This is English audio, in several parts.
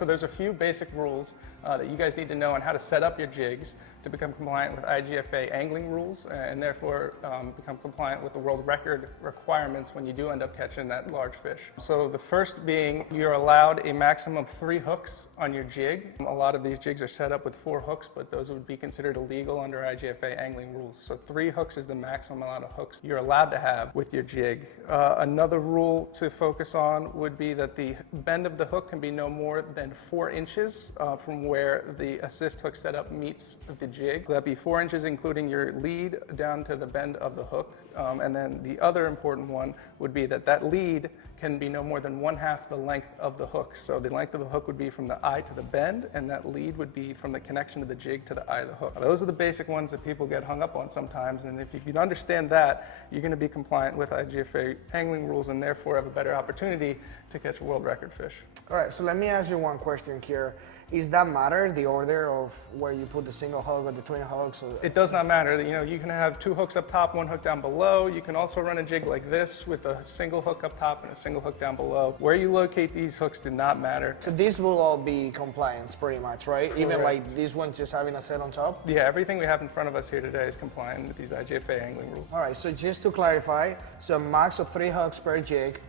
So there's a few basic rules that you guys need to know on how to set up your jigs to become compliant with IGFA angling rules and therefore become compliant with the world record requirements when you do end up catching that large fish. So the first being you're allowed a maximum of 3 hooks on your jig. A lot of these jigs are set up with 4 hooks, but those would be considered illegal under IGFA angling rules. So 3 hooks is the maximum amount of hooks you're allowed to have with your jig. Another rule to focus on would be that the bend of the hook can be no more than 4 inches from where the assist hook setup meets the jig. So that'd be 4 inches including your lead down to the bend of the hook. And then the other important one would be that that lead can be no more than 1/2 the length of the hook. So the length of the hook would be from the eye to the bend, and that lead would be from the connection of the jig to the eye of the hook. Those are the basic ones that people get hung up on sometimes, and if you can understand that, you're going to be compliant with IGFA angling rules and therefore have a better opportunity to catch a world record fish. All right, so let me ask you one question here. Is that matter, the order of where you put the single hook or the twin hooks? Or... It does not matter. You know, you can have 2 hooks up top, 1 hook down below. You can also run a jig like this with a single hook up top and a single hook down below. Where you locate these hooks do not matter. So these will all be compliance pretty much, right? Correct. Even like these ones just having a set on top? Yeah, everything we have in front of us here today is compliant with these IGFA angling rules. All right, so just to clarify, so a max of 3 hooks per jig,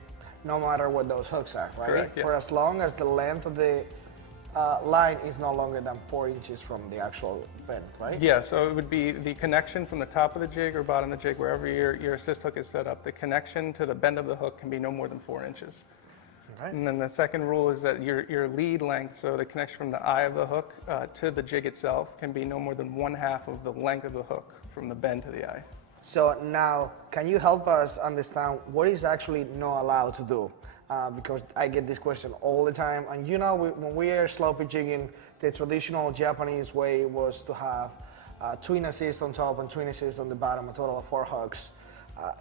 no matter what those hooks are, right? Correct, yes. For as long as the length of the line is no longer than 4 inches from the actual bend, right? Yeah, so it would be the connection from the top of the jig or bottom of the jig, wherever your assist hook is set up. The connection to the bend of the hook can be no more than 4 inches. Okay. And then the second rule is that your lead length, so the connection from the eye of the hook to the jig itself, can be no more than 1/2 of the length of the hook from the bend to the eye. So now, can you help us understand what is actually not allowed to do? Because I get this question all the time, and you know, when we are sloppy jigging, the traditional Japanese way was to have twin assist on top and twin assist on the bottom, a total of 4 hooks.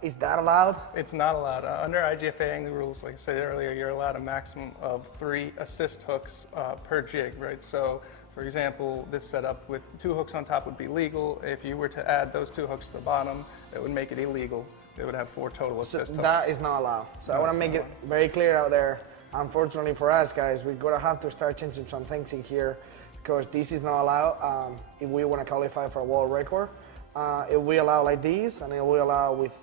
Is that allowed? It's not allowed. Under IGFA angling rules, like I said earlier, you're allowed a maximum of 3 assist hooks per jig, right? So, for example, this setup with 2 hooks on top would be legal. If you were to add those 2 hooks to the bottom, that would make it illegal. They would have 4 total assist hooks. That is not allowed. So I want to make it very clear out there. Unfortunately for us, guys, we're going to have to start changing some things in here because this is not allowed if we want to qualify for a world record. If we allow like these, and if we allow with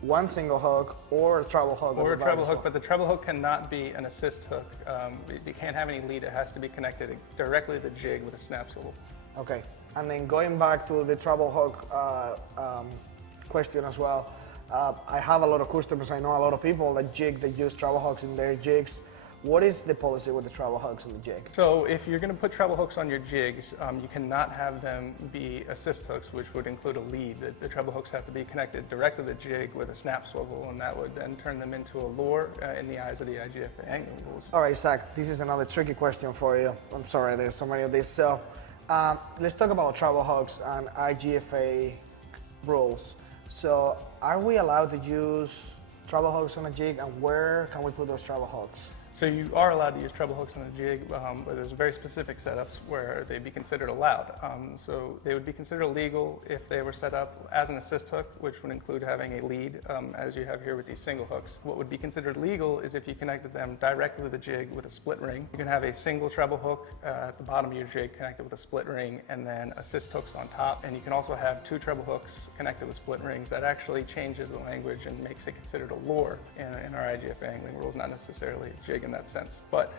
1 single hook or a treble hook. Or a treble hook, but the treble hook cannot be an assist hook. You can't have any lead. It has to be connected directly to the jig with a snap swivel. Okay, and then going back to the treble hook question as well. I have a lot of customers, I know a lot of people that use treble hooks in their jigs. What is the policy with the treble hooks on the jig? So if you're going to put treble hooks on your jigs, you cannot have them be assist hooks, which would include a lead. The treble hooks have to be connected directly to the jig with a snap swivel, and that would then turn them into a lure in the eyes of the IGFA angling rules. All right, Zack, this is another tricky question for you. I'm sorry, there's so many of these. So let's talk about treble hooks and IGFA rules. So are we allowed to use treble hooks on a jig, and where can we put those treble hooks? So you are allowed to use treble hooks on a jig, but there's very specific setups where they'd be considered allowed. So they would be considered illegal if they were set up as an assist hook, which would include having a lead, as you have here with these single hooks. What would be considered legal is if you connected them directly to the jig with a split ring. You can have a single treble hook at the bottom of your jig connected with a split ring, and then assist hooks on top. And you can also have 2 treble hooks connected with split rings. That actually changes the language and makes it considered a lure in our IGFA angling rules, not necessarily a jig in that sense. But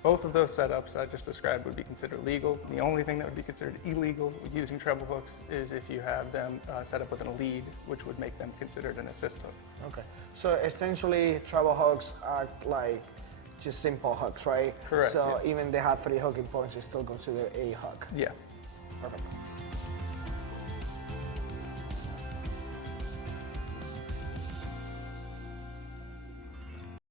both of those setups I just described would be considered legal. The only thing that would be considered illegal using treble hooks is if you have them set up with a lead, which would make them considered an assist hook. Okay. So essentially treble hooks act like just simple hooks, right? Correct. So yeah. even they have 3 hooking points, it's still considered a hook. Yeah. Perfect.